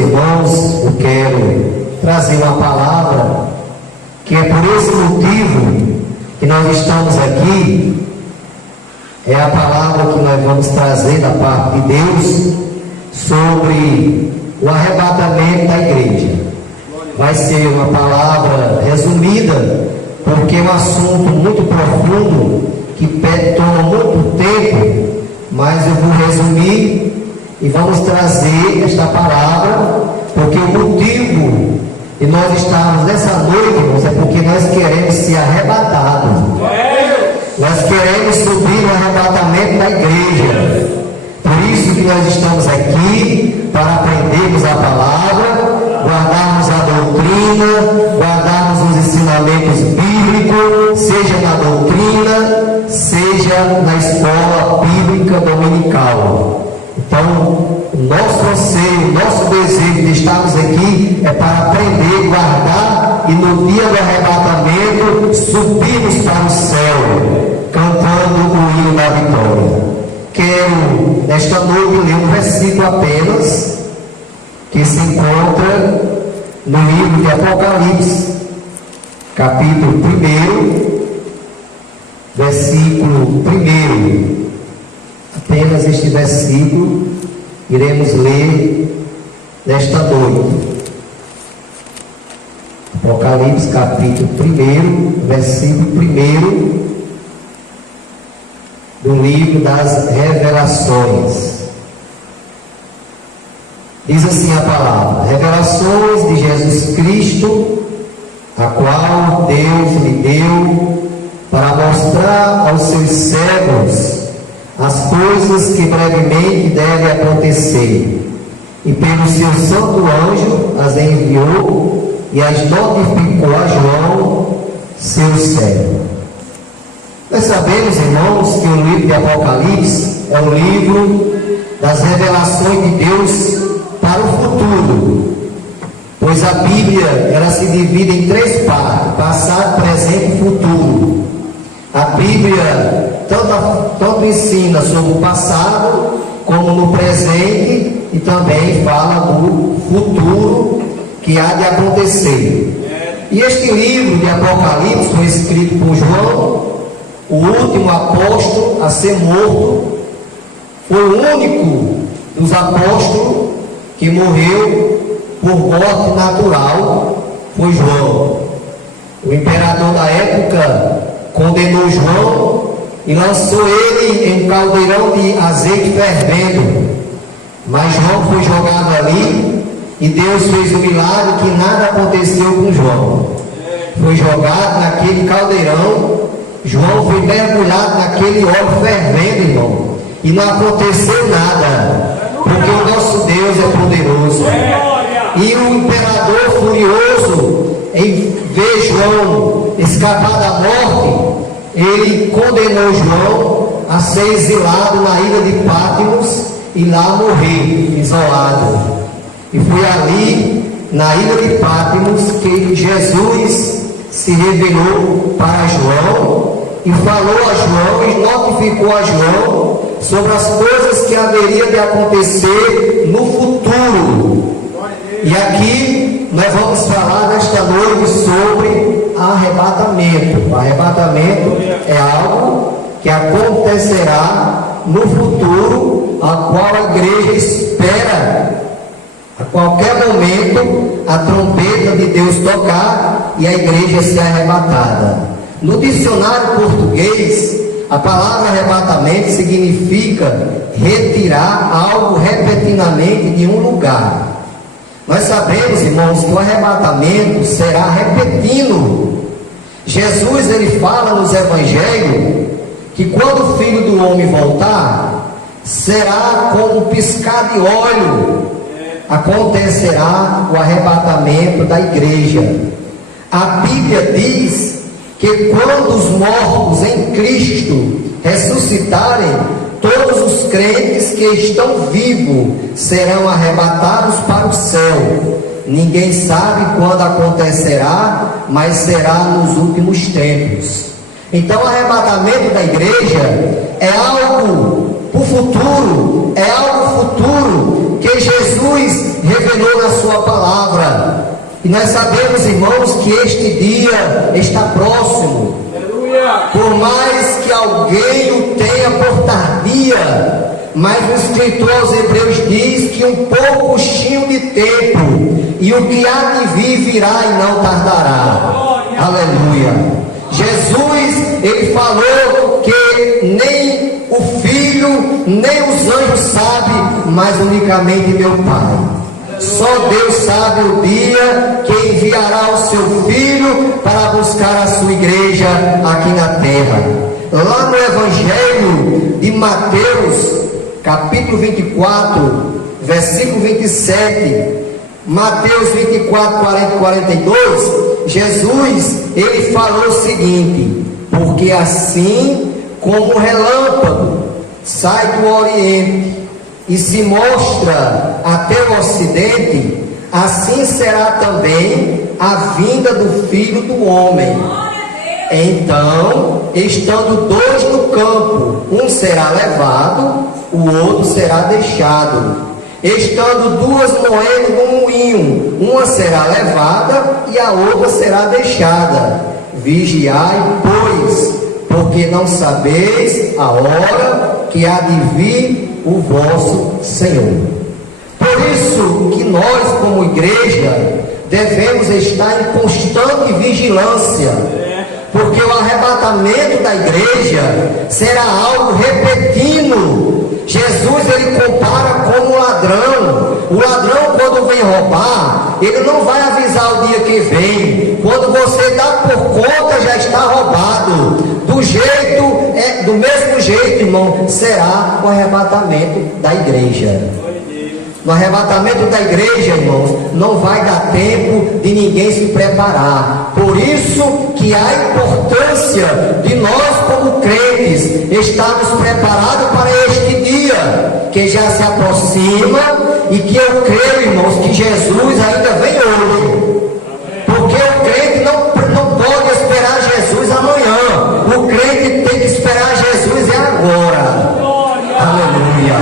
irmãos, eu quero trazer uma palavra que é por esse motivo que nós estamos aqui. É a palavra que nós vamos trazer da parte de Deus sobre o arrebatamento da igreja. Vai ser uma palavra resumida, porque é um assunto muito profundo que toma muito tempo, mas eu vou resumir e vamos trazer esta palavra, porque o motivo de nós estarmos nessa noite, irmãos, é porque nós queremos ser arrebatados. Nós queremos subir no arrebatamento da igreja. Por isso que nós estamos aqui, para aprendermos a palavra, guardarmos a doutrina, guardarmos os ensinamentos bíblicos, seja na doutrina, seja na escola bíblica dominical. Então, o nosso anseio, o nosso desejo de estarmos aqui é para aprender, guardar e no dia do arrebatamento subirmos para o céu, cantando o hino da vitória. Quero, nesta noite, ler um versículo apenas, que se encontra no livro de Apocalipse, capítulo 1, versículo 1. Apenas este versículo iremos ler nesta noite. Apocalipse, capítulo 1, versículo 1, do livro das Revelações. Diz assim a palavra: revelações de Jesus Cristo, a qual Deus lhe deu para mostrar aos seus servos as coisas que brevemente devem acontecer, e pelo seu santo anjo as enviou e as notificou a João, seu servo. Nós sabemos, irmãos, que o livro de Apocalipse é um livro das revelações de Deus para o futuro, pois a Bíblia ela se divide em 3 partes: passado, presente e futuro. A Bíblia tanto ensina sobre o passado como no presente, e também fala do futuro que há de acontecer. E este livro de Apocalipse foi escrito por João, o último apóstolo a ser morto. Foi o único dos apóstolos que morreu por morte natural, foi João. O imperador da época condenou João e lançou ele em um caldeirão de azeite fervendo, mas João foi jogado ali e Deus fez um milagre que nada aconteceu com João. Foi jogado naquele caldeirão, João foi mergulhado naquele óleo fervendo, irmão, e não aconteceu nada, porque o nosso Deus é poderoso. E o imperador, furioso em ver João escapar da morte, ele condenou João a ser exilado na ilha de Patmos e lá morrer isolado. E foi ali, na ilha de Patmos, que Jesus se revelou para João e falou a João e notificou a João sobre as coisas que haveria de acontecer no futuro. E aqui nós vamos falar nesta noite sobre arrebatamento. O arrebatamento é algo que acontecerá no futuro, a qual a igreja espera a qualquer momento a trombeta de Deus tocar e a igreja ser arrebatada. No dicionário português, a palavra arrebatamento significa retirar algo repentinamente de um lugar. Nós sabemos, irmãos, que o arrebatamento será repentino. Jesus, ele fala nos evangelhos que quando o Filho do Homem voltar, será como um piscar de olho, acontecerá o arrebatamento da igreja. A Bíblia diz que quando os mortos em Cristo ressuscitarem, todos os crentes que estão vivos serão arrebatados para o céu. Ninguém sabe quando acontecerá, mas será nos últimos tempos. Então o arrebatamento da igreja é algo para o futuro, é algo futuro que Jesus revelou na sua palavra. E nós sabemos, irmãos, que este dia está próximo. Por mais que alguém o tenha por tardia, mas o escritor aos Hebreus diz que um pouquinho de tempo, e o que há de vir virá e não tardará. Aleluia. Jesus, ele falou que nem o Filho, nem os anjos sabem, mas unicamente meu Pai. Só Deus sabe o dia que enviará o seu Filho para buscar a sua igreja aqui na terra. Lá no Evangelho de Mateus, capítulo 24, versículo 27, Mateus 24, 40 e 42, Jesus, ele falou o seguinte: porque assim como o relâmpago sai do Oriente e se mostra até o Ocidente, assim será também a vinda do Filho do Homem. Então, estando dois no campo, um será levado, o outro será deixado. Estando duas moendo no moinho, uma será levada e a outra será deixada. Vigiai, pois, porque não sabeis a hora que há de vir o vosso Senhor. Por isso que nós, como igreja, devemos estar em constante vigilância, porque o arrebatamento da igreja será algo repentino. Jesus, ele compara como um ladrão. O ladrão, quando vem roubar, ele não vai avisar o dia que vem. Quando você dá por conta, já está roubado. Do mesmo jeito, irmão, será o arrebatamento da igreja. No arrebatamento da igreja, irmãos, não vai dar tempo de ninguém se preparar. Por isso que a importância de nós, como crentes, estarmos preparados para este dia, que já se aproxima, e que eu creio, irmãos, que Jesus ainda vem hoje. Porque o crente não pode esperar Jesus amanhã. O crente tem que esperar Jesus agora. Aleluia.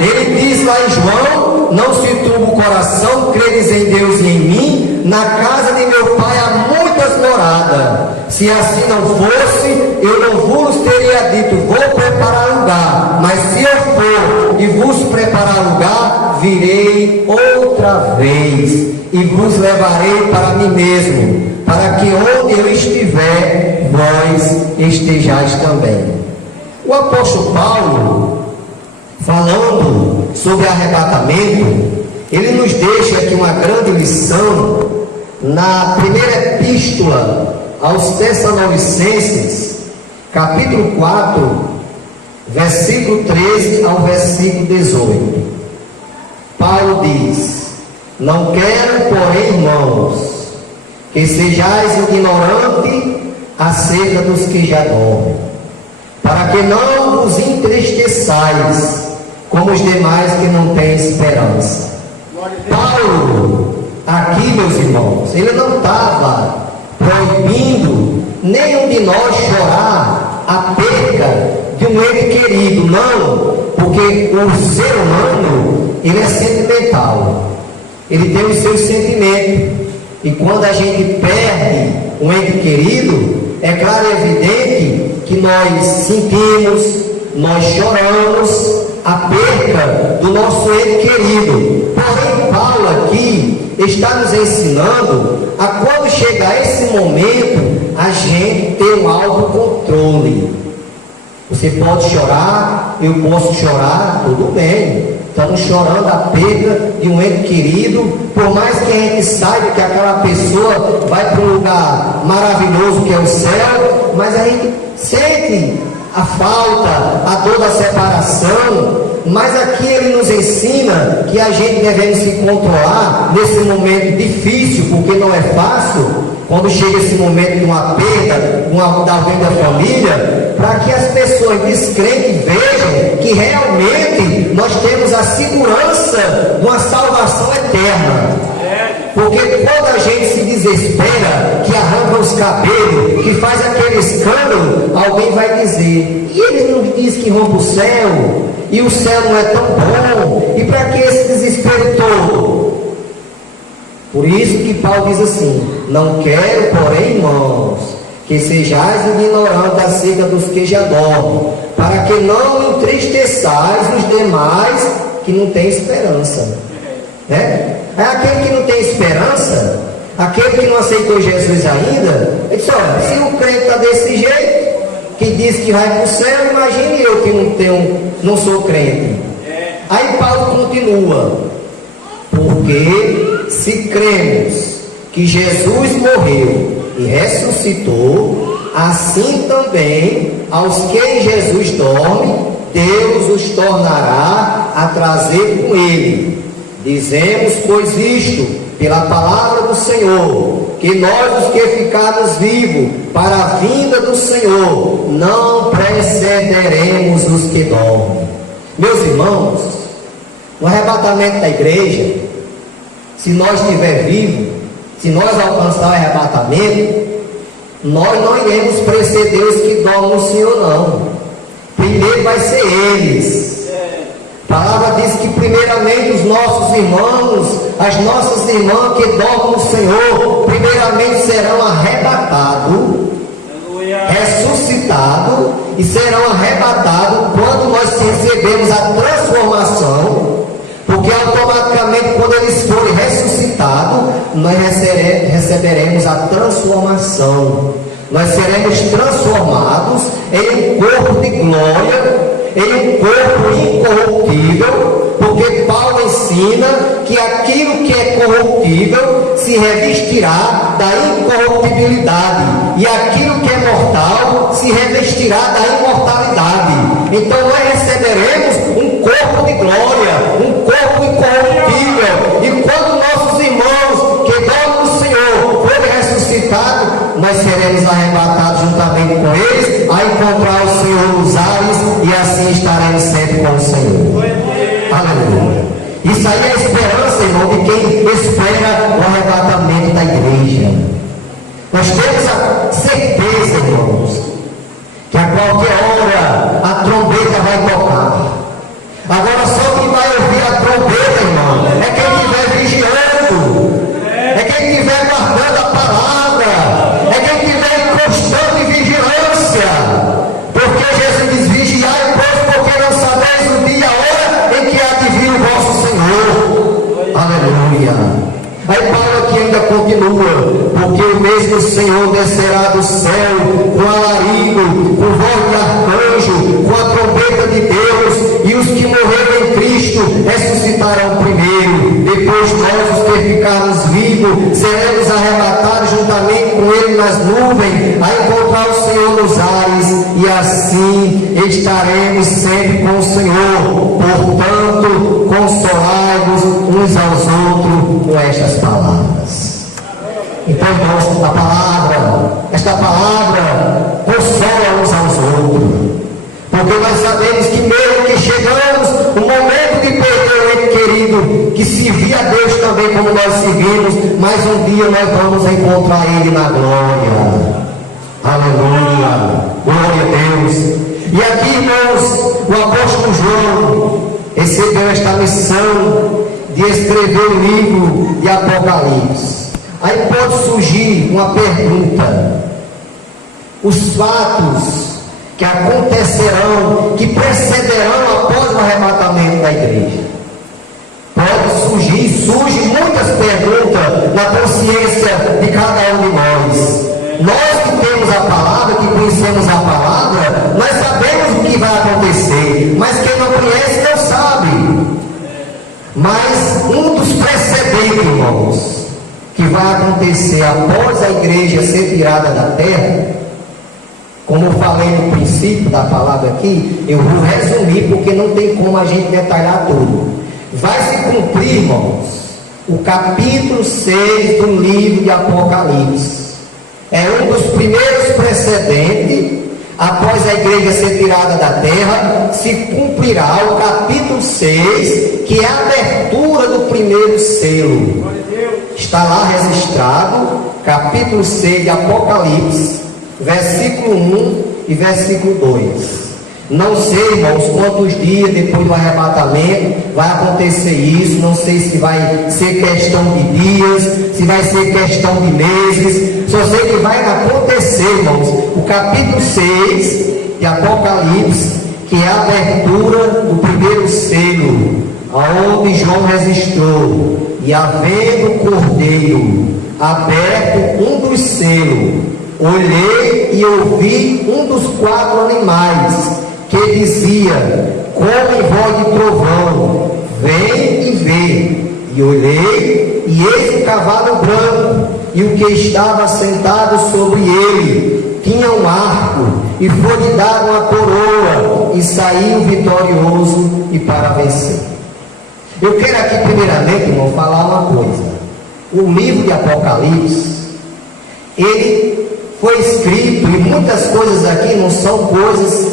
Ele diz lá em João: não se turbe o coração, credes em Deus e em mim, na casa de meu Pai há muitas moradas. Se assim não fosse, eu não vos teria dito, vou preparar lugar. Mas se eu for e vos preparar lugar, virei outra vez e vos levarei para mim mesmo, para que onde eu estiver, vós estejais também. O apóstolo Paulo, falando sobre arrebatamento, ele nos deixa aqui uma grande lição na primeira epístola aos Tessalonicenses, capítulo 4, versículo 13 ao versículo 18. Paulo diz: não quero, porém, irmãos, que sejais ignorantes acerca dos que já dormem, para que não vos entristeçais como os demais que não têm esperança. Paulo, aqui, meus irmãos, ele não estava proibindo nenhum de nós chorar a perca de um ente querido, não, porque o ser humano, ele é sentimental, ele tem os seus sentimentos, e quando a gente perde um ente querido, é claro e evidente que nós sentimos, nós choramos a perca do nosso ente querido. Porém, Paulo aqui está nos ensinando a, quando chegar esse momento, a gente ter um autocontrole. Você pode chorar, eu posso chorar, tudo bem. Estamos chorando a perda de um ente querido, por mais que a gente saiba que aquela pessoa vai para um lugar maravilhoso que é o céu, mas a gente sente a falta, a dor da separação. Mas aqui ele nos ensina que a gente deve se controlar nesse momento difícil, porque não é fácil, quando chega esse momento de uma perda, da alguém da família, para que as pessoas descrentes vejam que realmente nós temos a segurança de uma salvação eterna. Porque quando a gente se desespera, que arranca os cabelos, que faz aquele escândalo, alguém vai dizer: e ele não diz que rompe o céu? E o céu não é tão bom. E para que esse desespero todo? Por isso que Paulo diz assim: não quero, porém, irmãos, que sejais ignorantes acerca dos que já dormem, para que não entristeçais os demais que não têm esperança. Né? É aquele que não tem esperança, aquele que não aceitou Jesus ainda, ele diz: olha, se o crente está desse jeito, que diz que vai para o céu, imagine eu que não sou crente. Aí Paulo continua: porque se cremos que Jesus morreu e ressuscitou, assim também aos que em Jesus dorme, Deus os tornará a trazer com ele. Dizemos, pois, isto pela palavra do Senhor, que nós, os que ficarmos vivos para a vinda do Senhor, não precederemos os que dormem. Meus irmãos, no arrebatamento da igreja, se nós estiver vivos, se nós alcançar o arrebatamento, nós não iremos preceder os que dormem no Senhor, não. Primeiro vai ser eles. A palavra diz que primeiramente os nossos irmãos, as nossas irmãs que dormem no Senhor, primeiramente serão arrebatados, ressuscitados, e serão arrebatados quando nós recebemos a transformação, porque automaticamente quando eles forem ressuscitados, nós receberemos a transformação. Nós seremos transformados em um corpo de glória, em um corpo incorruptível, porque Paulo ensina que aquilo que é corruptível se revestirá da incorruptibilidade, e aquilo que é mortal se revestirá da imortalidade. Então nós receberemos um corpo de glória, um corpo incorruptível, e quando nossos irmãos que dormem no Senhor forem ressuscitados, nós seremos arrebatados juntamente com eles a encontrar o Senhor nos ares, e assim estaremos sempre com o Senhor. Aleluia. Isso aí é a esperança, irmão, de quem espera o arrebatamento da igreja. Nós temos a certeza, irmãos, que a qualquer hora a trombeta vai tocar. Agora só quem vai ouvir a trombeta, irmão, é quem estiver vigiando, é quem estiver guardando a palavra, é quem estiver em constante vigilância. Porque Jesus diz: vigiai, pois, porque não sabeis o dia e a hora em que há de vir o vosso Senhor. Aleluia. Aí Paulo aqui ainda continua: porque o mesmo Senhor descerá do céu com alarido, com voz de arcanjo, com a trombeta de Deus, e os que morreram em Cristo ressuscitarão primeiro. Depois nós, os que ficarmos vivos, seremos arrebatados juntamente com Ele nas nuvens, a encontrar o Senhor nos ares, e assim estaremos sempre com o Senhor. Portanto, consolai-vos uns aos outros com estas palavras. Então, irmãos, esta palavra consola uns aos outros, porque nós sabemos que mesmo que chegamos o momento de perder o ente querido, que servia a Deus também como nós servimos, mas um dia nós vamos encontrar Ele na glória. Aleluia, glória a Deus. E aqui, irmãos, o apóstolo João recebeu esta missão de escrever o livro de Apocalipse. Aí pode surgir uma pergunta: os fatos que acontecerão, que precederão após o arrebatamento da igreja, surge muitas perguntas na consciência de cada um de nós. Nós que temos a palavra, que conhecemos a palavra, nós sabemos o que vai acontecer, mas quem não conhece não sabe. Mas um dos precedentes, irmãos, que vai acontecer após a igreja ser tirada da terra, como eu falei no princípio da palavra aqui, eu vou resumir porque não tem como a gente detalhar tudo. Vai se cumprir, irmãos, o capítulo 6 do livro de Apocalipse. É um dos primeiros precedentes. Após a igreja ser tirada da terra, se cumprirá o capítulo 6, que é a abertura do primeiro selo. Está lá registrado, capítulo 6 de Apocalipse, versículo 1 e versículo 2. Não sei, irmãos, quantos dias depois do arrebatamento vai acontecer isso. Não sei se vai ser questão de dias, se vai ser questão de meses. Só sei que vai acontecer, irmãos. O capítulo 6 de Apocalipse, que é a abertura do primeiro selo, aonde João registrou: e havendo o cordeiro aberto um dos selos, olhei e ouvi um dos 4 animais, que dizia, como em voz de trovão: vem e vê. E olhei, e eis um cavalo branco, e o que estava sentado sobre ele tinha um arco, e foi-lhe dada uma coroa, e saiu vitorioso e para vencer. Eu quero aqui primeiramente, irmão, falar uma coisa. O livro de Apocalipse, ele foi escrito, e muitas coisas aqui não são coisas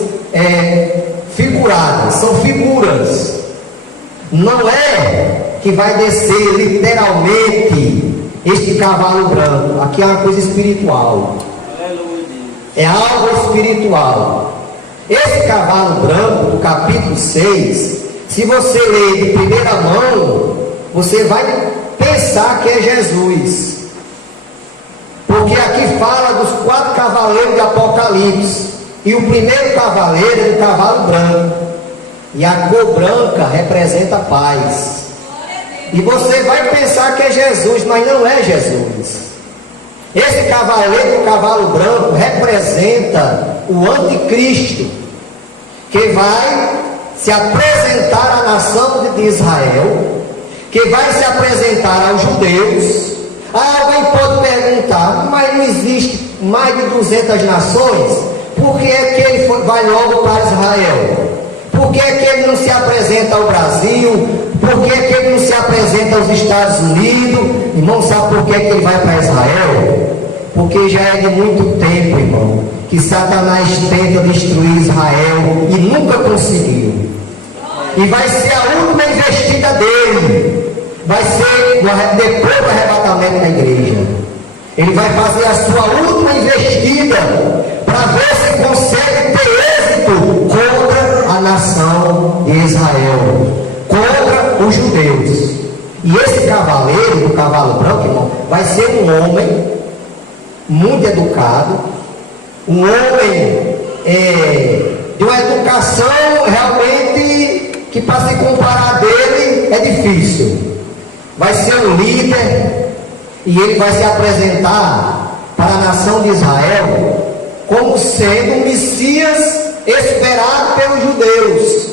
figuradas, são figuras. Não é que vai descer literalmente este cavalo branco. Aqui é uma coisa espiritual. É algo espiritual. Esse cavalo branco, do capítulo 6, se você ler de primeira mão, você vai pensar que é Jesus. Porque aqui fala dos 4 cavaleiros de Apocalipse. E o primeiro cavaleiro é o cavalo branco. E a cor branca representa a paz. E você vai pensar que é Jesus, mas não é Jesus. Esse cavaleiro, o cavalo branco, representa o anticristo, que vai se apresentar à nação de Israel, que vai se apresentar aos judeus. Alguém pode perguntar, mas não existe mais de 200 nações? Por que é que ele vai logo para Israel? Por que é que ele não se apresenta ao Brasil? Por que é que ele não se apresenta aos Estados Unidos? Irmão, sabe por que é que ele vai para Israel? Porque já é de muito tempo, irmão, que Satanás tenta destruir Israel e nunca conseguiu. E vai ser a última investida dele. Vai ser depois do arrebatamento da igreja. Ele vai fazer a sua última investida para ver se consegue ter êxito contra a nação de Israel, contra os judeus. E esse cavaleiro, o cavalo branco, irmão, vai ser um homem muito educado, um homem de uma educação realmente que, para se comparar dele, é difícil. Vai ser um líder, e ele vai se apresentar para a nação de Israel como sendo um Messias esperado pelos judeus,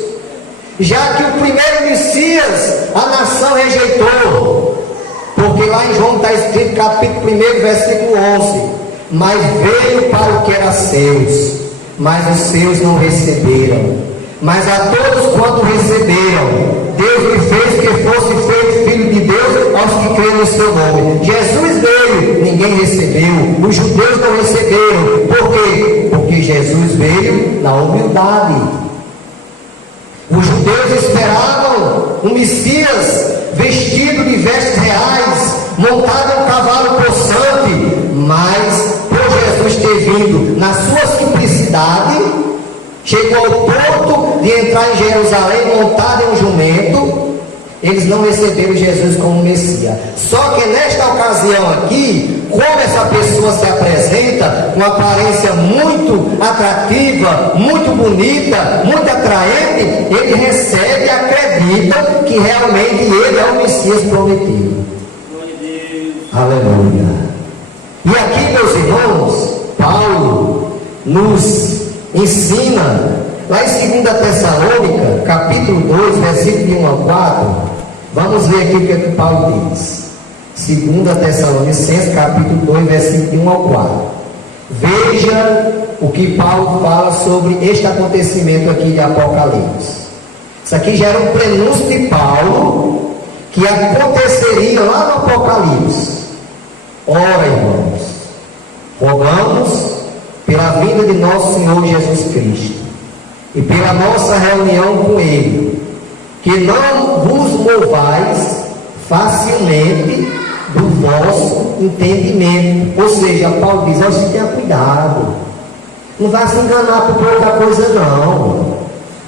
já que o primeiro Messias a nação rejeitou. Porque lá em João está escrito, capítulo 1, versículo 11: mas veio para o que era seus, mas os seus não receberam. Mas a todos quanto receberam, Deus lhe fez que fosse feito filho de Deus aos que creem no seu nome. Jesus veio, ninguém recebeu. Os judeus não receberam. Por quê? Porque Jesus veio na humildade. Os judeus esperavam um Messias vestido de vestes reais, montado em um cavalo possante. Mas, por Jesus ter vindo na sua simplicidade, chegou ao ponto de entrar em Jerusalém montado em um jumento, eles não receberam Jesus como Messias. Só que nesta ocasião aqui, como essa pessoa se apresenta com uma aparência muito atrativa, muito bonita, muito atraente, ele recebe e acredita que realmente ele é o Messias prometido. Aleluia. E aqui, meus irmãos, Paulo nos ensina, lá em 2 Tessalônica, capítulo 2, versículo de 1 ao 4, vamos ver aqui o que é que Paulo diz. 2 Tessalonicenses, capítulo 2, versículo de 1 ao 4. Veja o que Paulo fala sobre este acontecimento aqui de Apocalipse. Isso aqui já era um prenúncio de Paulo, que aconteceria lá no Apocalipse. Ora, irmãos, rogamos pela vinda de nosso Senhor Jesus Cristo e pela nossa reunião com Ele, que não vos movais facilmente do vosso entendimento. Ou seja, Paulo diz: você tenha cuidado, não vai se enganar por outra coisa não.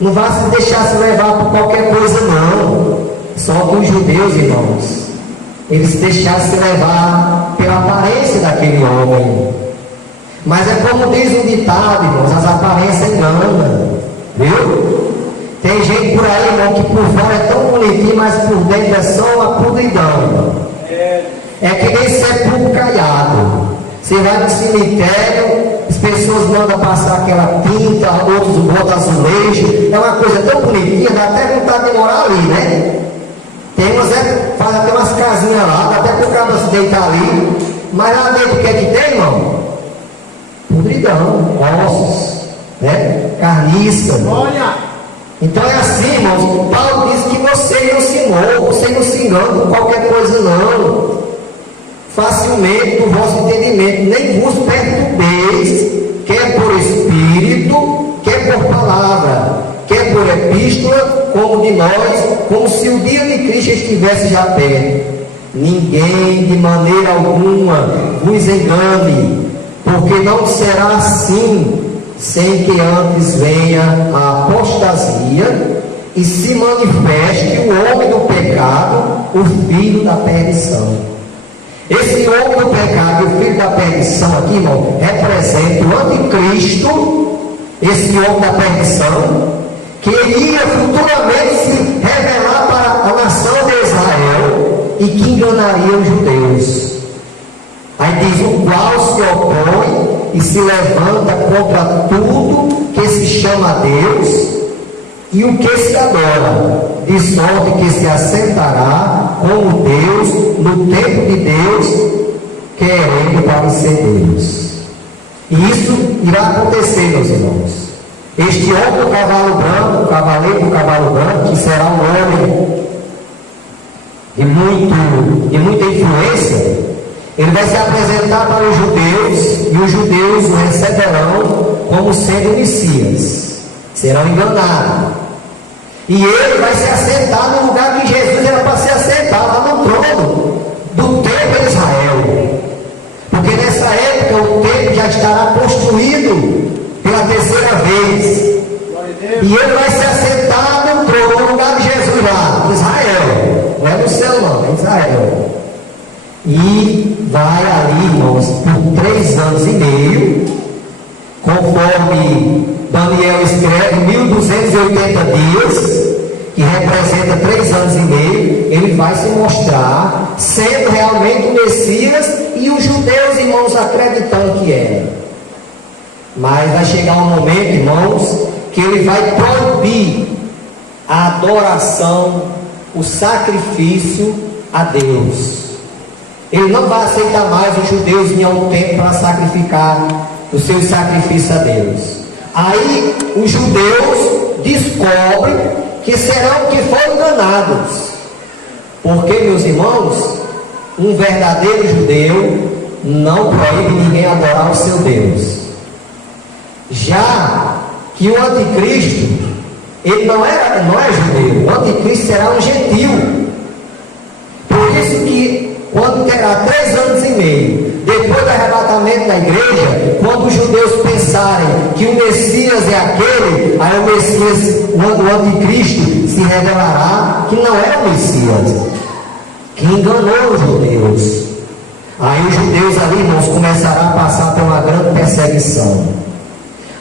Não vá se deixar se levar por qualquer coisa, não. Só que os judeus, irmãos, eles se deixaram se levar pela aparência daquele homem. Mas é como diz o ditado, irmãos, as aparências enganam. Viu? Tem gente por aí, irmão, que por fora é tão bonitinho, mas por dentro é só uma podridão. É que nem sepulcro caiado. Você vai no cemitério, as pessoas mandam passar aquela tinta, outros botam azulejo. É uma coisa tão bonitinha, dá até vontade de morar ali, né? Tem umas, faz até umas casinhas lá, dá até para o cara se deitar ali. Mas lá dentro o que é que tem, irmão? Podridão, ossos, né? Carniça. Olha! Então é assim, irmãos, Paulo diz que você não se move, você não se engana com qualquer coisa, não. Facilmente do vosso entendimento, nem vos perturbeis, quer por espírito, quer por palavra, quer por epístola, como de nós, como se o dia de Cristo estivesse já perto. Ninguém de maneira alguma vos engane, porque não será assim, sem que antes venha a apostasia e se manifeste o homem do pecado, o filho da perdição. Esse homem do pecado e o filho da perdição aqui, irmão, representa o anticristo, esse homem da perdição, que iria futuramente se revelar para a nação de Israel e que enganaria os judeus. Aí diz: o qual se opõe e se levanta contra tudo que se chama Deus e o que se adora, de sorte que se assentará como Deus no tempo de Deus, querendo parecer Deus. E isso irá acontecer, meus irmãos. Este homem do cavalo branco, o cavaleiro do cavalo branco, que será um homem de muita influência, ele vai se apresentar para os judeus, e os judeus o receberão como sendo Messias. Serão enganados. E ele vai se assentar no lugar que Jesus era para se assentar, lá no trono do templo de Israel. Porque nessa época o templo já estará construído pela terceira vez. E ele vai se assentar no trono, no lugar de Jesus lá, em Israel. Não é no céu não, é em Israel. E vai ali, irmãos, por 3 anos e meio, conforme Daniel escreve, 1280 dias, que representa 3 anos e meio, ele vai se mostrar sendo realmente o Messias, e os judeus, irmãos, acreditando que era. Mas vai chegar um momento, irmãos, que ele vai proibir a adoração, o sacrifício a Deus. Ele não vai aceitar mais os judeus vir ao templo para sacrificar os seus sacrifícios a Deus. Aí os judeus descobrem que serão que foram enganados. Porque, meus irmãos, um verdadeiro judeu não proíbe ninguém adorar o seu Deus. Já que o anticristo, ele não é judeu, o anticristo será um gentil. Por isso que quando terá 3 anos e meio, depois do arrebatamento da igreja, quando os judeus pensarem que o Messias é aquele, aí o Messias, o anticristo, se revelará que não é o Messias, que enganou os judeus. Aí os judeus ali, irmãos, começarão a passar por uma grande perseguição.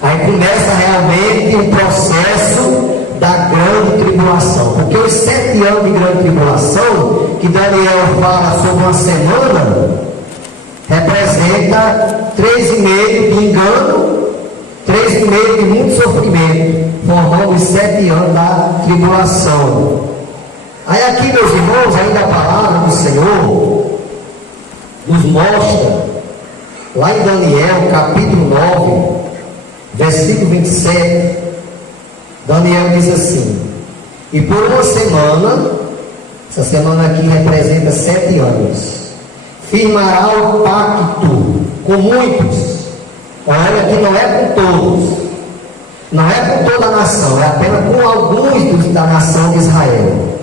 Aí começa realmente um processo da grande tribulação, porque os 7 anos de grande tribulação, que Daniel fala sobre uma semana, representa 3,5 de engano, 3,5 de muito sofrimento, formando os 7 anos da tribulação. Aí aqui, meus irmãos, ainda a palavra do Senhor nos mostra, lá em Daniel, capítulo 9, versículo 27, Daniel diz assim: e por uma semana, essa semana aqui representa 7 anos, firmará o pacto com muitos. Olha que não é com todos, não é com toda a nação, é apenas com alguns da nação de Israel.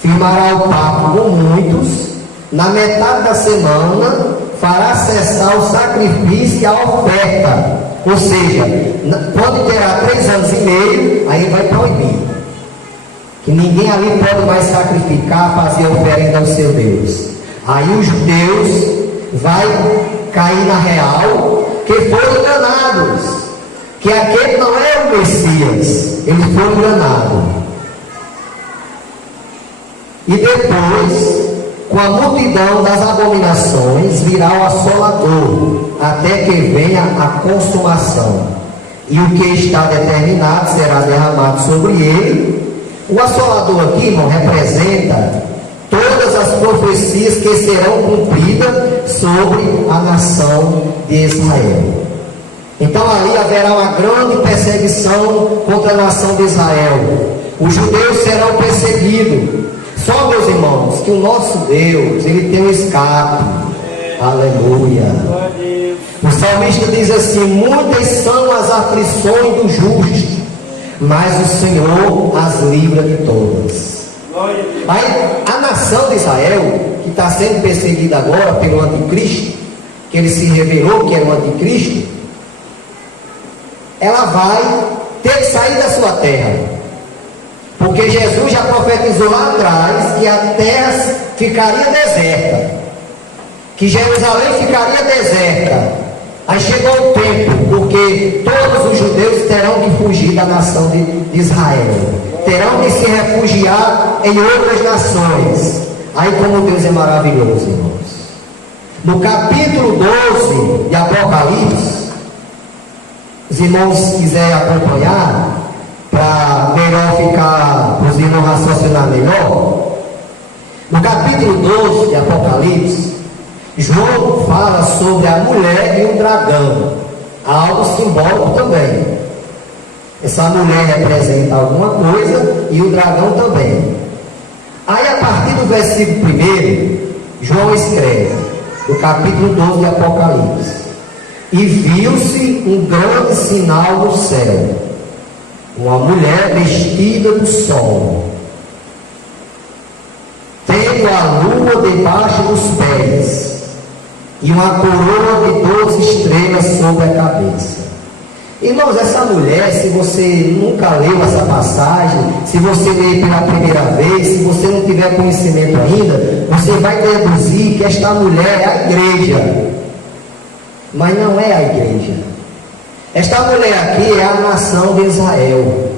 Firmará o pacto com muitos, na metade da semana fará cessar o sacrifício e a oferta. Ou seja, quando terá 3 anos e meio, aí vai proibir. Que ninguém ali pode mais sacrificar, fazer oferenda ao seu Deus. Aí os judeus vai cair na real, que foram enganados, que aquele não é o Messias, eles foram enganados. E depois, com a multidão das abominações, virá o assolador, até que venha a consumação. E o que está determinado será derramado sobre ele. O assolador aqui, irmão, representa todas as profecias que serão cumpridas sobre a nação de Israel. Então ali haverá uma grande perseguição contra a nação de Israel. Os judeus serão perseguidos. Só, meus irmãos, que o nosso Deus, ele tem um escape. Aleluia. O salmista diz assim: muitas são as aflições do justo, mas o Senhor as livra de todas. Aí, a nação de Israel, que está sendo perseguida agora pelo anticristo, que ele se revelou que era o anticristo, ela vai ter que sair da sua terra. Porque Jesus já profetizou lá atrás que a terra ficaria deserta, que Jerusalém ficaria deserta. Aí chegou o tempo, porque todos os judeus terão que fugir da nação de Israel, terão que se refugiar em outras nações. Aí como Deus é maravilhoso, irmãos. No capítulo 12 de Apocalipse, os irmãos quiserem acompanhar, para melhor ficar, os irmãos raciocinar melhor. No capítulo 12 de Apocalipse, João fala sobre a mulher e o dragão, algo simbólico também. Essa mulher representa alguma coisa e o dragão também. Aí a partir do versículo 1, João escreve, no capítulo 12 de Apocalipse: e viu-se um grande sinal no céu, uma mulher vestida do sol, tendo a lua debaixo dos pés, e uma coroa de 12 estrelas sobre a cabeça. Irmãos, essa mulher, se você nunca leu essa passagem, se você ler pela primeira vez, se você não tiver conhecimento ainda, você vai deduzir que esta mulher é a igreja. Mas não é a igreja. Esta mulher aqui é a nação de Israel.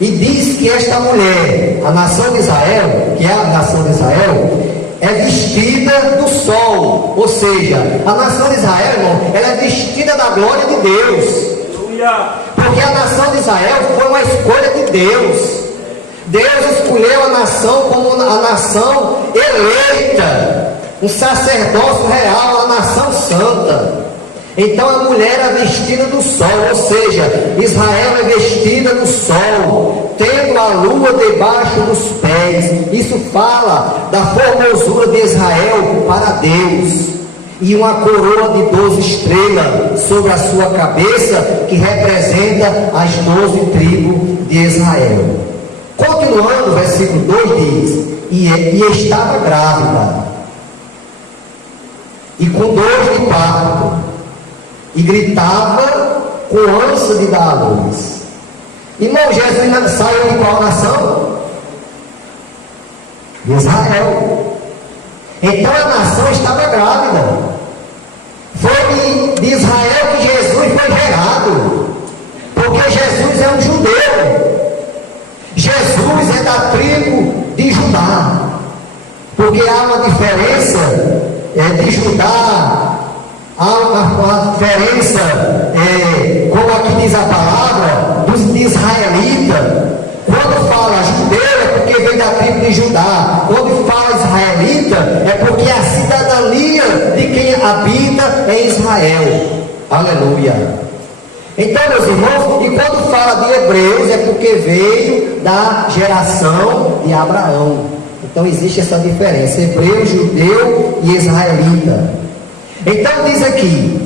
E diz que esta mulher, a nação de Israel, que é a nação de Israel, é vestida do sol. Ou seja, a nação de Israel, irmão, ela é vestida da glória de Deus. Porque a nação de Israel foi uma escolha de Deus. Deus escolheu a nação como a nação eleita, um sacerdócio real, a nação santa. Então a mulher é vestida do sol, ou seja, Israel é vestida do sol, tendo a lua debaixo dos pés. Isso fala da formosura de Israel para Deus, e uma coroa de 12 estrelas sobre a sua cabeça, que representa as 12 tribos de Israel. Continuando, o versículo 2 diz: e estava grávida, e com dores de parto, e gritava com ânsia de dar à luz. Irmão, Jesus saiu de qual nação? De Israel. Então a nação estava grávida. Foi de Israel que Jesus foi gerado, porque Jesus é um judeu. Jesus é da tribo de Judá, porque há uma diferença de Judá. Há uma diferença, como aqui diz a palavra, dos israelitas. Quando fala judeu é porque vem da tribo de Judá. Quando fala israelita é porque é a cidadania de quem habita em Israel. Aleluia. Então, meus irmãos, e quando fala de hebreus é porque veio da geração de Abraão. Então existe essa diferença: hebreu, judeu e israelita. Então diz aqui: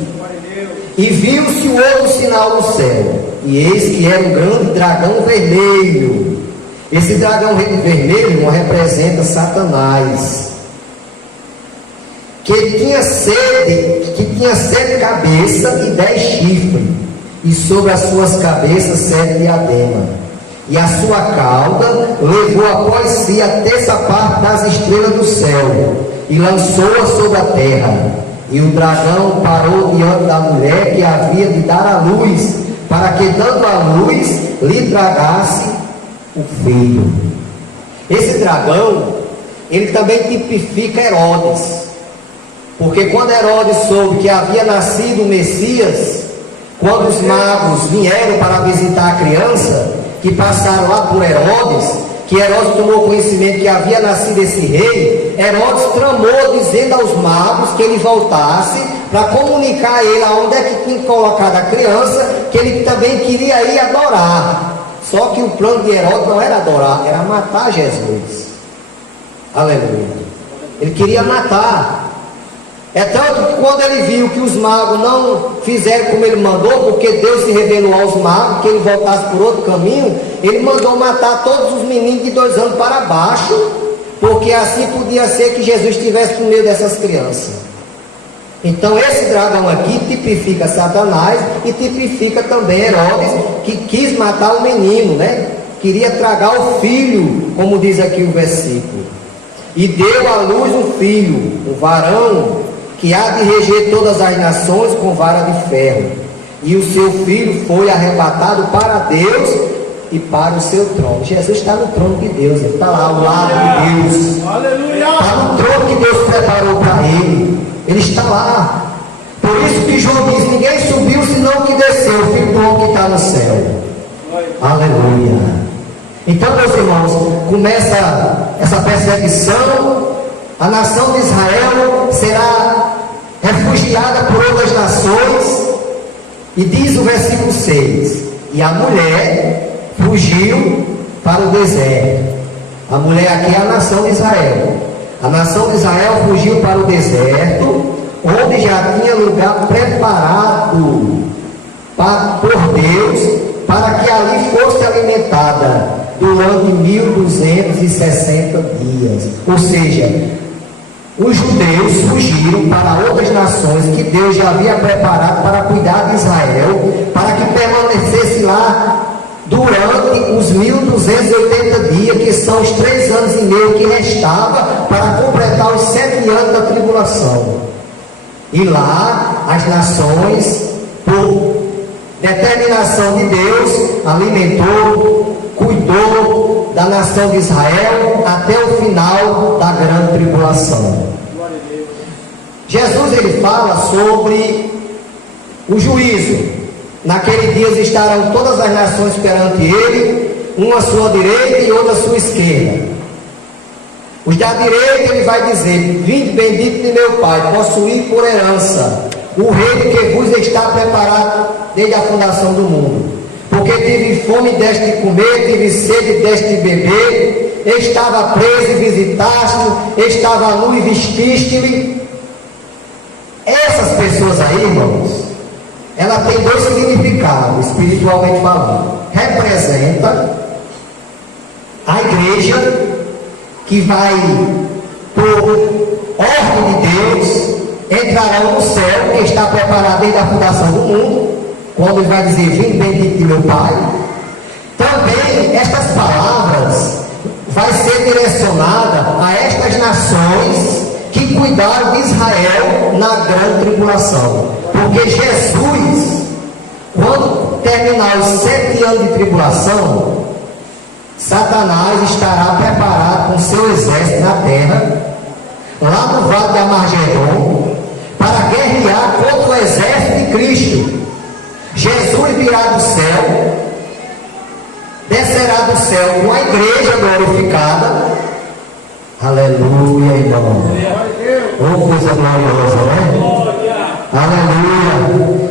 e viu-se o outro sinal no céu, e eis que era um grande dragão vermelho. Esse dragão vermelho, irmão, representa Satanás. que tinha sete cabeças e 10 chifres, e sobre as suas cabeças 7 diademas. E a sua cauda levou após si a terça parte das estrelas do céu, e lançou-a sobre a terra. E o dragão parou diante da mulher que havia de dar à luz, para que, dando à luz, lhe tragasse o filho. Esse dragão, ele também tipifica Herodes, porque quando Herodes soube que havia nascido o Messias, quando os magos vieram para visitar a criança, que passaram lá por Herodes, que Herodes tomou conhecimento que havia nascido esse rei, Herodes tramou dizendo aos magos que ele voltasse para comunicar a ele aonde é que tinha colocado a criança, que ele também queria ir adorar. Só que o plano de Herodes não era adorar, era matar Jesus. Aleluia. Ele queria matar. É tanto que quando ele viu que os magos não fizeram como ele mandou, porque Deus se revelou aos magos que ele voltasse por outro caminho, ele mandou matar todos os meninos de 2 anos para baixo, porque assim podia ser que Jesus estivesse no meio dessas crianças. Então esse dragão aqui tipifica Satanás e tipifica também Herodes, que quis matar o menino, né? Queria tragar o filho, como diz aqui o versículo. E deu à luz um filho, um varão, que há de reger todas as nações com vara de ferro. E o seu filho foi arrebatado para Deus e para o seu trono. Jesus está no trono de Deus, ele está lá ao lado de Deus. Está no trono que Deus preparou para ele. Ele está lá. Por isso que João diz: ninguém subiu senão que desceu, o Filho do homem que está no céu. Aleluia. Então, meus irmãos, começa essa perseguição. A nação de Israel será refugiada por outras nações. E diz o versículo 6: e a mulher fugiu para o deserto. A mulher aqui é a nação de Israel. A nação de Israel fugiu para o deserto, onde já tinha lugar preparado por Deus, para que ali fosse alimentada durante 1260 dias. Ou seja, os judeus fugiram para outras nações que Deus já havia preparado para cuidar de Israel, para que permanecesse lá durante os 1280 dias, que são os 3 anos e meio que restava para completar os 7 anos da tribulação. E lá as nações, por determinação de Deus, alimentou, cuidou da nação de Israel até o final da grande tribulação. Jesus, ele fala sobre o juízo. Naquele dia estarão todas as nações perante ele, uma à sua direita e outra à sua esquerda. Os da direita ele vai dizer: vinde bendito de meu Pai, possuí por herança o reino que vos está preparado desde a fundação do mundo. Porque tive fome e deste de comer, tive sede e deste de beber, estava preso e visitaste, estava nu e vestiste-me. Essas pessoas aí, irmãos, ela tem 2 significados, espiritualmente falando. Representa a igreja que vai, por ordem de Deus, entrarão no céu, que está preparado desde a fundação do mundo, quando ele vai dizer: vinde bendito de meu Pai. Também estas palavras vai ser direcionada a estas nações que cuidaram de Israel na grande tribulação. Porque Jesus, quando terminar os 7 anos de tribulação, Satanás estará preparado com seu exército na terra, lá no vale de Armagedon, para guerrear contra o exército de Cristo. Jesus virá do céu, descerá do céu com a igreja glorificada. Aleluia, irmão. Oh, coisa gloriosa, né? Aleluia.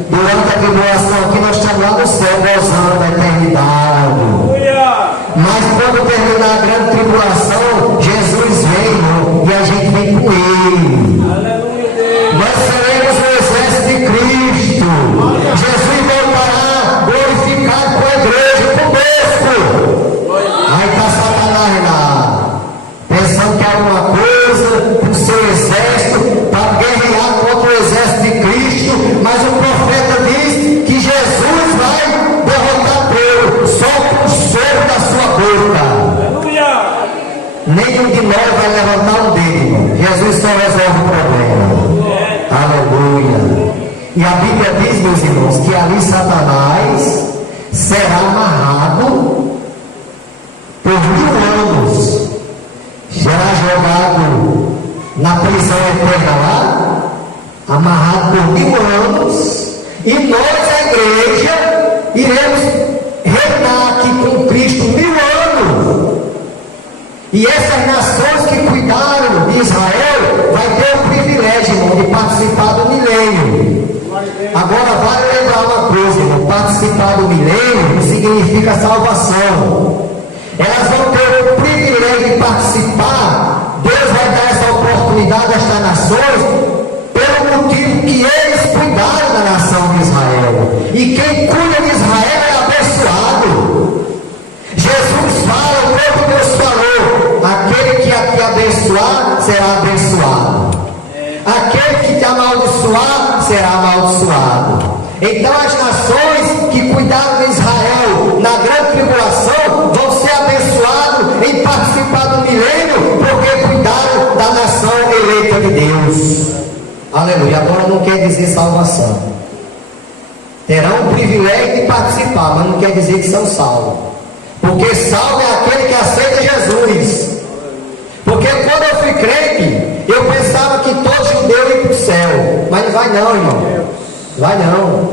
Durante a tribulação aqui nós estamos lá no céu, gozando da eternidade. Mas quando terminar a grande tribulação, Jesus vem e a gente vem com ele. Nós seremos o exército de Cristo. Jesus voltará glorificado com a igreja, conosco. Aí está Satanás lá, pensando que é alguma coisa, com seu exército, para E a Bíblia diz, meus irmãos, que ali Satanás será amarrado por 1000 anos, será jogado na prisão eterna lá, amarrado por 1000 anos, e nós, a igreja, iremos reinar aqui com Cristo 1000 anos. E essas nações que cuidaram de Israel vai ter o privilégio, irmão, de participar do milênio. Agora vale lembrar uma coisa, irmão, participar do milênio significa salvação. Elas vão ter o privilégio de participar. Deus vai dar essa oportunidade a estas nações pelo motivo que eles cuidaram da nação de Israel. E quem cuida de Israel é abençoado. Jesus fala, o próprio Deus falou: aquele que te abençoar será abençoado, aquele que te amaldiçoar será amaldiçoado. Então as nações que cuidaram de Israel na grande tribulação vão ser abençoados em participar do milênio, porque cuidaram da nação eleita de Deus. Aleluia. Agora não quer dizer salvação. Terão o privilégio de participar, mas não quer dizer que são salvos. Porque salvo é aquele que aceita Jesus. Porque quando eu fui crente, eu pensava que todo judeu ia para o céu. Mas não vai não, irmão. Vai não.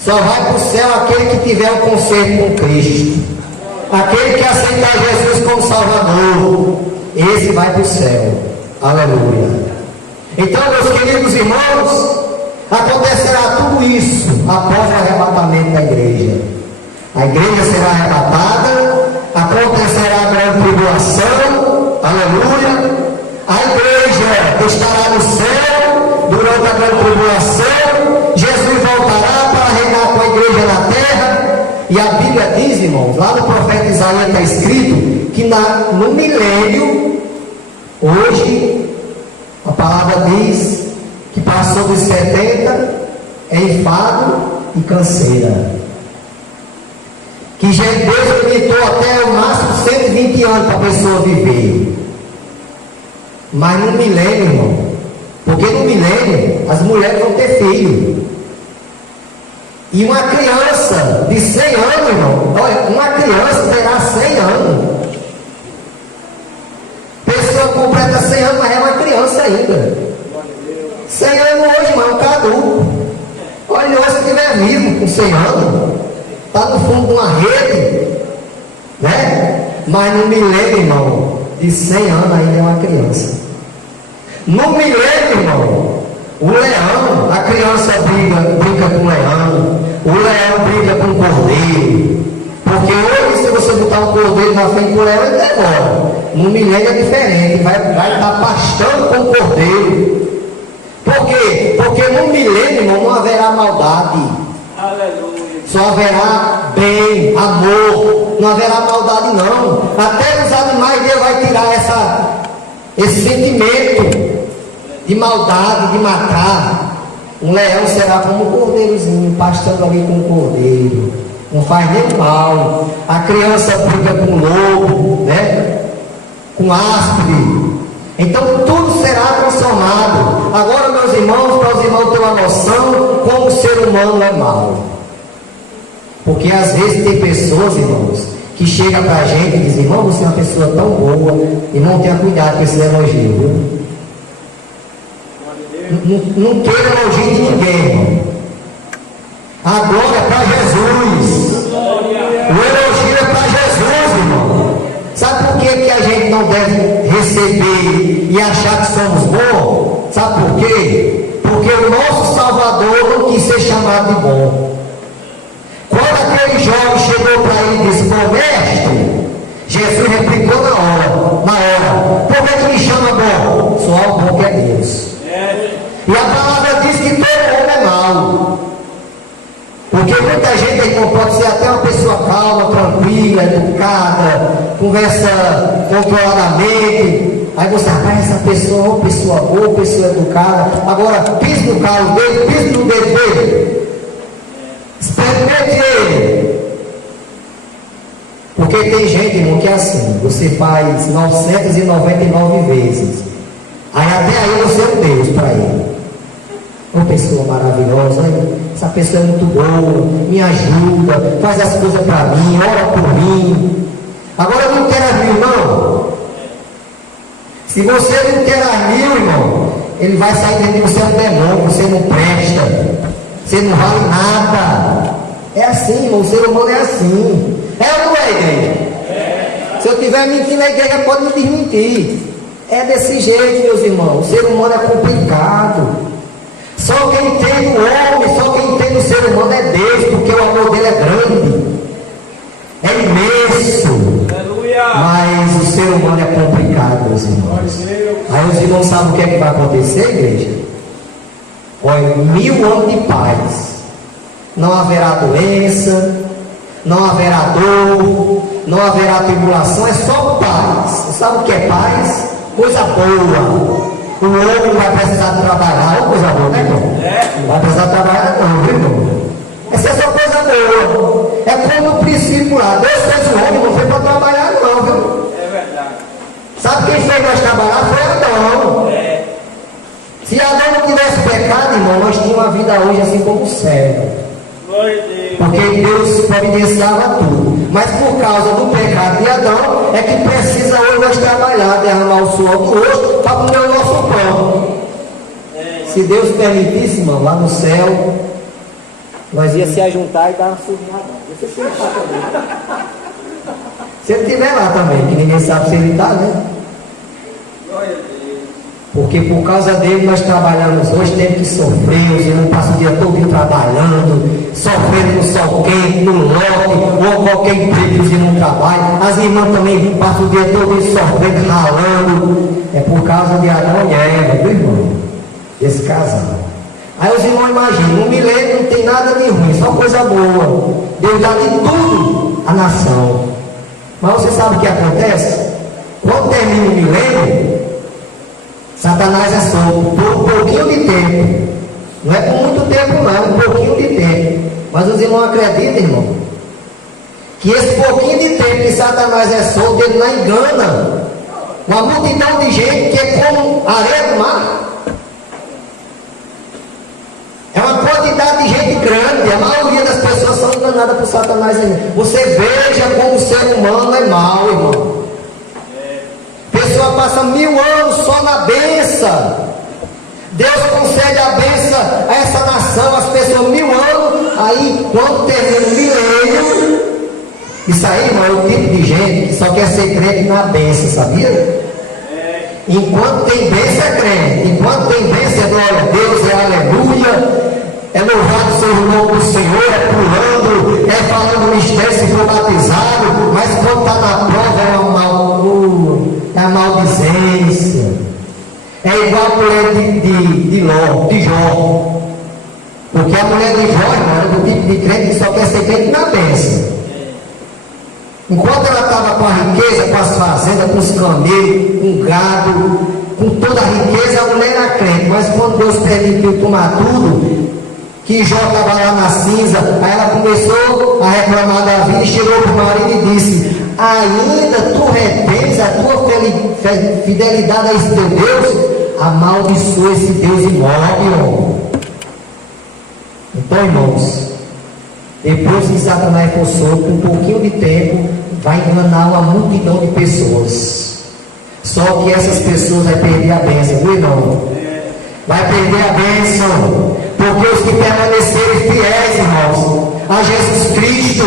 Só vai para o céu aquele que tiver um conserto com Cristo. Aquele que aceitar Jesus como Salvador. Esse vai para o céu. Aleluia. Então, meus queridos irmãos, acontecerá tudo isso após o arrebatamento da igreja. A igreja será arrebatada, acontecerá a grande tribulação, aleluia. A igreja estará no céu durante a grande tribulação. Jesus voltará para reinar com a igreja na terra. E a Bíblia diz, irmãos, lá no profeta Isaías está escrito que no milênio, hoje, a palavra diz que passou dos 70 é enfado e canseira. Que Deus limitou até o máximo 120 anos para a pessoa viver. Mas no milênio, irmão, porque no milênio as mulheres vão ter filho. E uma criança de 100 anos, irmão, olha, uma criança terá 100 anos. Pessoa completa 100 anos, mas é uma criança ainda. 100 anos hoje, irmão, é um caduco. Olha, hoje se estiver vivo com 100 anos, está no fundo de uma rede, né? Mas no milênio, irmão, de 100 anos ainda é uma criança. No milênio, irmão, o leão, a criança brinca com o leão, o leão brinca com o cordeiro. Porque hoje, se você botar um cordeiro na frente do leão, ele demora. No milênio é diferente, vai estar pastando com o cordeiro. Por quê? Porque no milênio, irmão, não haverá maldade. Aleluia. Só haverá bem, amor, não haverá maldade não. Até os animais Deus vai tirar esse sentimento de maldade, de matar. Um leão será como um cordeirozinho, pastando ali com o cordeiro. Não faz nem mal. A criança brinca com o lobo, né? Com áspide. Então tudo será transformado. Agora, meus irmãos, para os irmãos terem uma noção como o ser humano é mau. Porque às vezes tem pessoas, irmãos, que chegam para a gente e dizem: irmão, você é uma pessoa tão boa. Irmão, tenha cuidado com esse elogio, viu? Não queira elogio de ninguém, irmão. A glória é para Jesus. O elogio é para Jesus, irmão. Sabe por que a gente não deve receber e achar que somos bons? Sabe por quê? Porque o nosso Salvador não quis ser chamado de bom. Quando aquele jovem chegou para ele e disse: bom mestre, Jesus replicou na hora: por que me chama bom? Só o bom que é Deus. E a palavra diz que todo homem é mau. Porque muita gente aí pode ser até uma pessoa calma, tranquila, educada, conversa controladamente. Aí você, rapaz, essa pessoa é uma pessoa boa, pessoa educada. Agora, pise no carro dele, pise no dedo dele. Experimente ele. Porque tem gente, irmão, que é assim: você faz 999 vezes. Aí até aí você é um Deus para ele. Ô pessoa maravilhosa, essa pessoa é muito boa, me ajuda, faz as coisas para mim, ora por mim. Agora eu não quero as mil, não. Se você não quer as mil, irmão, ele vai sair dentro de você um demônio, você não presta, você não vale nada. É assim, irmão, o ser humano é assim. É ou não é, igreja? Se eu estiver mentindo, a igreja pode me desmentir. É desse jeito, meus irmãos. O ser humano é complicado. Só quem entende o homem, só quem entende o ser humano é Deus, porque o amor dele é grande, é imenso. Aleluia. Mas o ser humano é complicado, meus irmãos. Aí os irmãos sabem o que é que vai acontecer, igreja? Olha, 1000 anos de paz. Não haverá doença, não haverá dor, não haverá tribulação, é só paz. Você sabe o que é paz? Coisa boa. O homem não vai precisar trabalhar, é coisa boa, né, irmão? Não vai precisar trabalhar, não, viu, irmão? Essa é só coisa boa. É como o princípio lá: Deus fez o homem, não foi para trabalhar, não, viu? É verdade. Sabe quem fez nós trabalhar? Foi Adão. Se Adão não tivesse pecado, irmão, nós tínhamos uma vida hoje assim como o céu. Porque Deus providenciava tudo. Mas por causa do pecado de Adão, é que precisa hoje nós trabalhar, derramar o suor do rosto para comer o nosso pão. Se Deus permitisse, irmão, lá no céu, nós ia se ajuntar e dar uma surrada. Se ele estiver lá também, que ninguém sabe se ele está, né? Porque por causa dele nós trabalhamos hoje, temos que sofrer, os irmãos passam o dia todo trabalhando, sofrendo no sol quente, no lote, ou qualquer emprego que os irmãos trabalham. As irmãs também passam o dia todo sofrendo, ralando. É por causa de Adão e Eva, viu, irmão? Esse casal. Aí os irmãos imaginam, no milênio não tem nada de ruim, só coisa boa. Deus dá de tudo à nação. Mas você sabe o que acontece? Quando termina o milênio, Satanás é solto por um pouquinho de tempo. Não é por muito tempo, não, é um pouquinho de tempo. Mas os irmãos acreditam, irmão, que esse pouquinho de tempo que Satanás é solto, ele não engana uma multidão de gente que é como areia do mar. É uma quantidade de gente grande. A maioria das pessoas são enganadas por Satanás ainda. Você veja como o ser humano é mau, irmão. A pessoa passa 1000 anos só na bênção. Deus concede a bênção a essa nação, as pessoas 1000 anos. Aí quando termina o milênio, isso aí, irmão, é o tipo de gente que só quer ser crente na bênção, sabia? Enquanto tem bênção é crente, enquanto tem bênção é glória a Deus, é aleluia, é louvado seja o nome do Senhor, é pulando, é falando mistério se for batizado. Mas quando está na prova é a maldizência. É igual a mulher de Jó. Porque a mulher de Jó, irmão, era do tipo de crente que só quer ser crente na bênção. Enquanto ela estava com a riqueza, com as fazendas, com os camelos, com o gado, com toda a riqueza, a mulher era crente. Mas quando Deus permitiu tomar tudo, que Jó estava lá na cinza, aí ela começou a reclamar da vida e chegou para o marido e disse: ainda tu retens a tua fidelidade a esse teu Deus? Amaldiçoa esse Deus imóvel. Então, irmãos, depois que Satanás for solto, um pouquinho de tempo, vai enganar uma multidão de pessoas. Só que essas pessoas vão perder a bênção, viu, irmão? Vai perder a bênção, porque os que permanecerem fiéis, irmãos, a Jesus Cristo,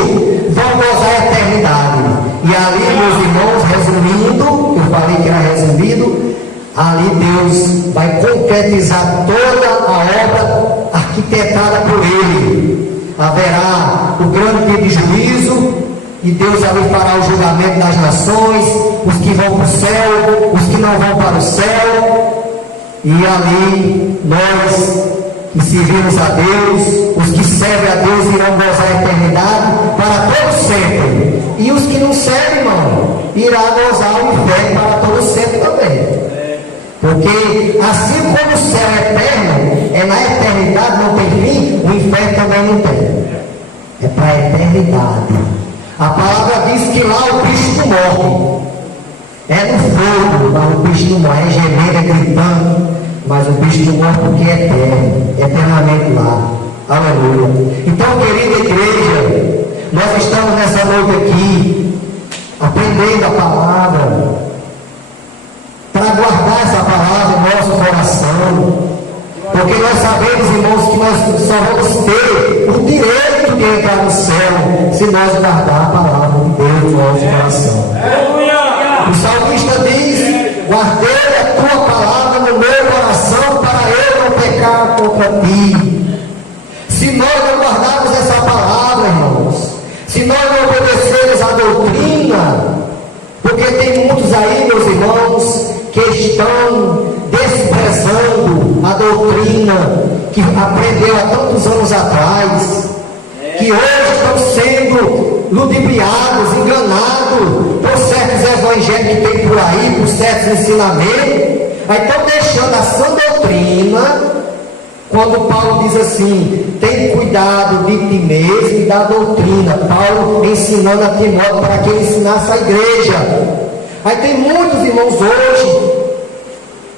vão gozar a eternidade. E ali, meus irmãos, resumindo, eu falei que era resumido, ali Deus vai concretizar toda a obra arquitetada por Ele. Haverá o grande dia de juízo, e Deus ali fará o julgamento das nações, os que vão para o céu, os que não vão para o céu. E ali nós que servimos a Deus, os que servem a Deus irão gozar a eternidade para todo sempre. E os que não servem, irmão, irá gozar o inferno para todo sempre também. Porque assim como o céu é eterno, é na eternidade, não tem fim, o inferno também não tem. É para a eternidade. A palavra diz que lá o bicho não morre. É no fogo, mas o bicho não morre, é gemendo, é gritando. mas o bicho não morre porque é eterno, eternamente lá. Aleluia. Então, querida igreja, nós estamos nessa noite aqui, aprendendo a palavra, para guardar essa palavra em nosso coração, porque nós sabemos, irmãos, que nós só vamos ter o direito de entrar no céu se nós guardar a palavra de Deus no nosso coração. O salmista diz: guardei a tua palavra no meu coração para eu não pecar contra ti. Se nós não guardarmos essa palavra, irmãos, se nós não obedecermos a doutrina, porque tem muitos aí, meus irmãos, que estão desprezando a doutrina que aprendeu há tantos anos atrás, que hoje estão sendo ludibriados, enganados por certos evangelhos que tem por aí, por certos ensinamentos, aí estão deixando a sã doutrina. Quando Paulo diz assim: tem cuidado de ti mesmo e da doutrina, Paulo ensinando a Timóteo para que ele ensinasse a igreja. Aí tem muitos irmãos hoje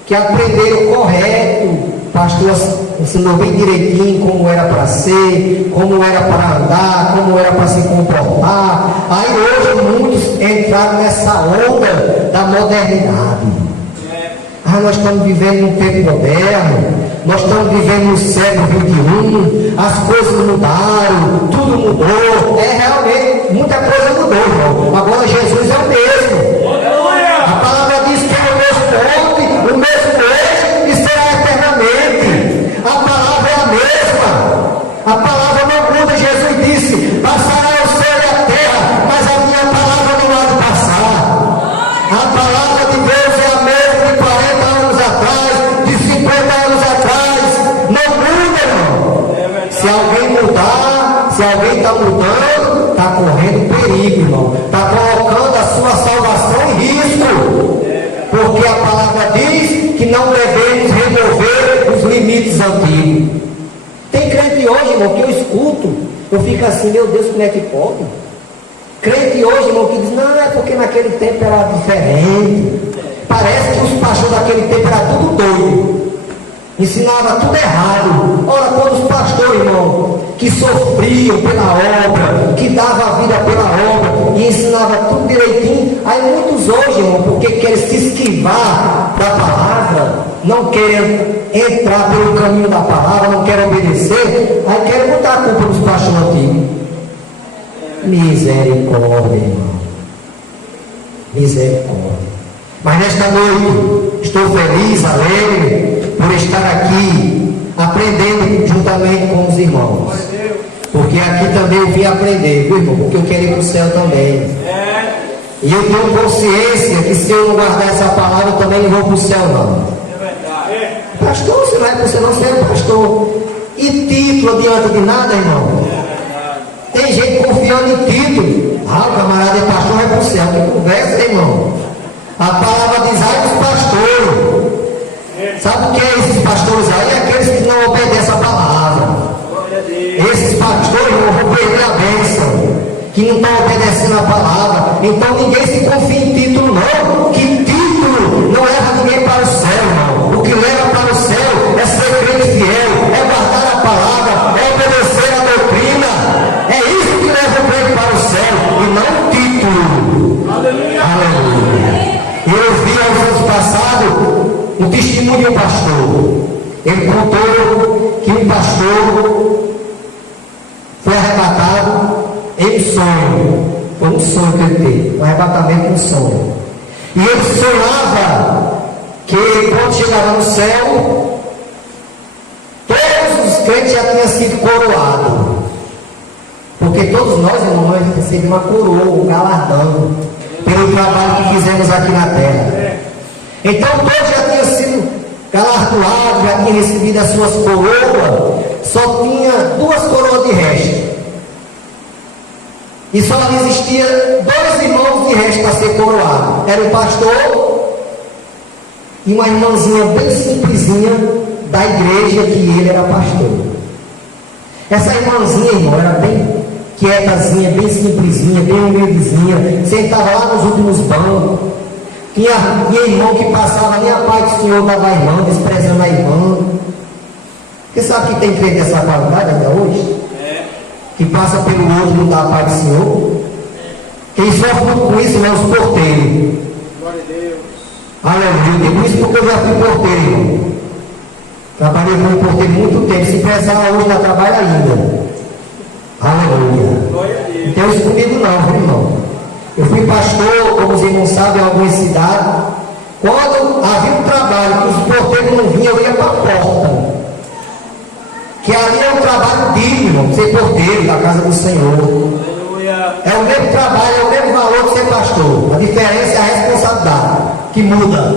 que aprenderam correto, pastor ensinou bem direitinho como era para ser, como era para andar, como era para se comportar. Aí hoje muitos entraram nessa onda da modernidade. Nós estamos vivendo num tempo moderno, nós estamos vivendo no século XXI, as coisas mudaram, tudo mudou. Realmente, muita coisa mudou, irmão. Agora Jesus é o mesmo. A palavra diz que é o mesmo ontem, o mesmo hoje e será eternamente. A palavra é a mesma. A palavra não muda. Jesus disse: passará o céu e a terra, mas a minha palavra não há de passar. A palavra de Deus é a mesma de 40 anos atrás, de 50 anos atrás. Não muda, irmão. Se alguém mudar, se alguém está mudando, está correndo perigo, irmão. Está colocando a sua salvação em risco. Porque a palavra diz que não devemos remover os limites antigos. Tem crente hoje, irmão, que eu escuto, eu fico assim: meu Deus, como é que pode? Crente hoje, irmão, que diz: não, é porque naquele tempo era diferente. Parece que os pastores daquele tempo eram tudo doido, ensinava tudo errado. Ora, quando os pastores, irmão, que sofriam pela obra, que davam a vida pela obra e ensinava tudo direitinho, aí muitos hoje, irmão, porque querem se esquivar da palavra, não querem entrar pelo caminho da palavra, não querem obedecer, aí querem botar a culpa dos pastores antigos. Misericórdia, irmão. Misericórdia. Mas nesta noite estou feliz, alegre por estar aqui aprendendo juntamente com os irmãos. Porque aqui também eu vim aprender, viu, irmão? Porque eu quero ir para o céu também. E eu tenho consciência que se eu não guardar essa palavra, eu também não vou para o céu, não. Pastor, você vai para o céu, não, você é pastor. E título adianta de nada, irmão? Tem gente confiando em título. O camarada é pastor, vai para o céu. Que conversa, irmão? A palavra diz: ai dos pastores. Sabe o que é esses pastores aí? É aqueles que não obedecem a palavra. Esses pastores vão perder a bênção, que não estão obedecendo a palavra. Então ninguém se confia em título, não. Que título não leva ninguém para o céu, não. O que leva para o céu é ser crente fiel, é guardar a palavra, é obedecer a doutrina. É isso que leva o crente para o céu, e não o título. Aleluia. Eu vi aos anos passados um testemunho de um pastor. Ele contou que um pastor foi arrebatado em sonho. Foi um sonho que ele teve, um arrebatamento em sonho. E ele sonhava que quando chegava no céu, todos os crentes já tinham sido coroados. Porque todos nós, irmãos, recebemos uma coroa, um galardão, pelo trabalho que fizemos aqui na terra. Então todos já tinham sido galardoados, já tinham recebido as suas coroas. Só tinha 2 coroas de resto. E só existia 2 irmãos de resto para ser coroado. Era o pastor e uma irmãzinha bem simplesinha da igreja que ele era pastor. Essa irmãzinha, irmão, era bem quietazinha, bem simplesinha, bem humildezinha, sentava lá nos últimos bancos, Tinha irmão que passava nem a paz do Senhor dava a irmã, desprezando a irmã. Você sabe que tem crente dessa qualidade até hoje? Que passa pelo outro e não dá a paz do Senhor? Quem sofre com isso não é os porteiros. Glória a Deus. Aleluia. Digo isso porque eu já fui porteiro, irmão. Trabalhei como porteiro muito tempo. Se precisar hoje, já trabalho ainda. Aleluia. Glória a Deus. Não tenho isso comigo não, viu, irmão? Eu fui pastor, como os irmãos sabem, em algumas cidades. Quando havia um trabalho que os porteiros não vinham, eu ia para a porta. Que ali é um trabalho digno, irmão, ser porteiro da casa do Senhor. Aleluia. É o mesmo trabalho, é o mesmo valor de ser pastor. A diferença é a responsabilidade, que muda.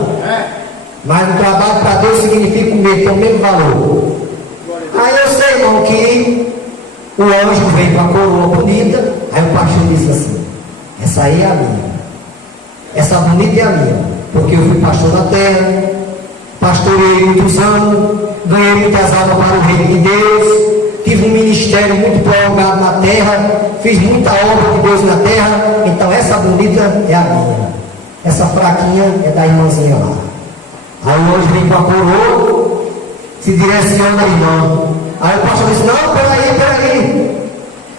Mas o trabalho para Deus significa o mesmo, tem o mesmo valor. Aí eu sei, irmão, que o anjo veio com a coroa bonita. Aí o pastor disse assim: essa aí é a minha. Essa bonita é a minha. Porque eu fui pastor da terra, pastorei muitos anos, ganhei muitas almas para o reino de Deus, tive um ministério muito prolongado na terra, fiz muita obra de Deus na terra. Então essa bonita é a minha. Essa fraquinha é da irmãzinha lá. Aí o anjo vem com a coroa, se direciona a irmã. Aí o pastor disse: não, peraí.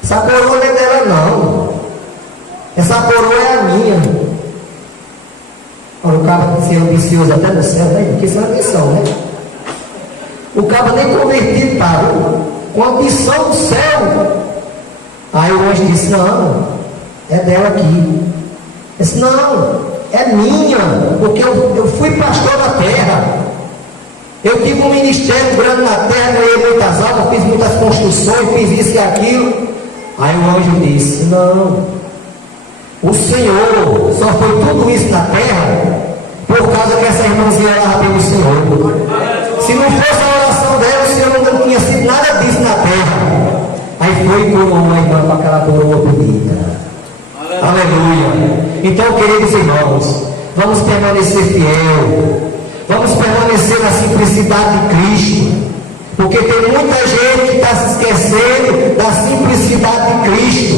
Essa coroa não é dela não. Essa coroa é a minha. Olha, o cabo ser ambicioso até no céu, né? Porque isso é ambição, né? O cabo nem convertido estava, com ambição no céu. Aí o anjo disse: não, é dela aqui. Ele disse: não, é minha, porque eu fui pastor da terra. Eu tive um ministério grande na terra, ganhei muitas almas, fiz muitas construções, fiz isso e aquilo. Aí o anjo disse: não, o Senhor só foi tudo isso na terra por causa que essa irmãzinha lá tem o Senhor. Se não fosse a oração dela, o Senhor não tinha sido nada disso na terra. Aí foi e coroou a irmã com aquela coroa bonita. Aleluia. Então, queridos irmãos, vamos permanecer fiel. Vamos permanecer na simplicidade de Cristo. Porque tem muita gente que está se esquecendo da simplicidade de Cristo.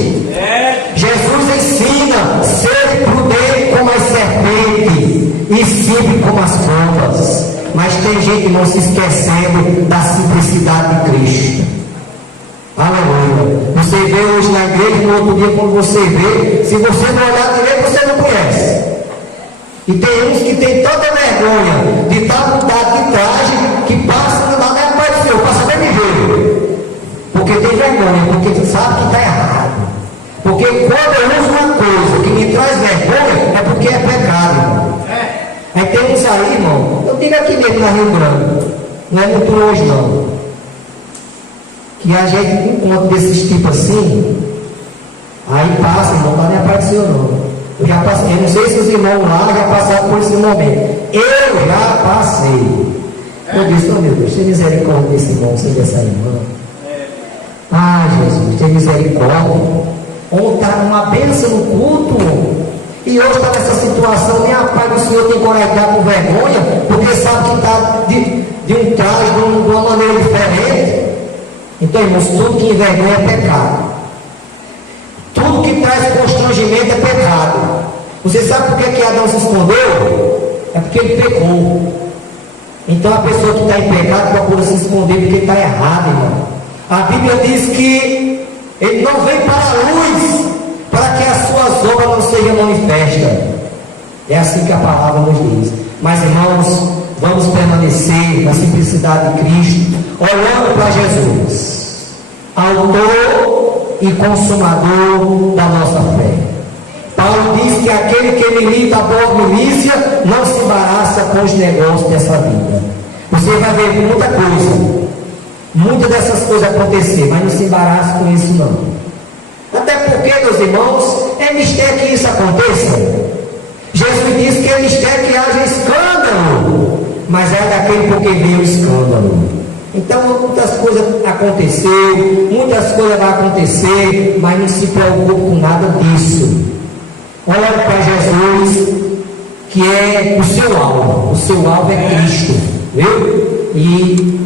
Jesus ensina: ser prudente como as serpentes e simples como as pombas. Mas tem gente não se esquecendo da simplicidade de Cristo. Aleluia. Você vê hoje na igreja, no outro dia, quando você vê, se você não olhar direito, você não conhece. E tem uns que tem tanta vergonha de estar mudado de traje, que passa no lado da paz do Senhor, passa bem me ver. Porque tem vergonha, porque sabe que está errado. Porque quando eu uso uma coisa que me traz vergonha, é porque é pecado, irmão. Aí tem uns aí, irmão, eu digo aqui mesmo na Rio Grande, não é muito longe não, que a gente encontra desses tipos assim, aí passa, irmão, não é paz do Senhor não. Eu já passei, eu não sei se os irmãos lá já passaram por esse momento. Eu já passei. Eu disse: oh meu Deus, tem misericórdia desse irmão, seja dessa irmã. Ah, Jesus, tem misericórdia. Ou está numa bênção no culto, e hoje está nessa situação, nem a paz do Senhor tem coragem de dar com vergonha, porque sabe que está de um traje, de uma maneira diferente. Então, irmãos, tudo que envergonha é pecado. Tudo que traz constrangimento é pecado. Você sabe por que Adão se escondeu? É porque ele pecou. Então a pessoa que está em pecado procura se esconder porque está errado, irmão. A Bíblia diz que ele não vem para a luz para que as suas obras não sejam manifestas. É assim que a palavra nos diz. Mas, irmãos, vamos permanecer na simplicidade de Cristo, olhando para Jesus, autor e consumador da nossa fé. Paulo diz que aquele que milita a boa milícia não se embaraça com os negócios dessa vida. Você vai ver muita coisa, muitas dessas coisas acontecer, mas não se embaraça com isso não. Até porque, meus irmãos, é mistério que isso aconteça. Jesus disse que é mistério que haja escândalo, mas é daquele porque veio o escândalo. Então muitas coisas aconteceram, muitas coisas vão acontecer, mas não se preocupe com nada disso. Olha para Jesus, que é o seu alvo é Cristo, viu? E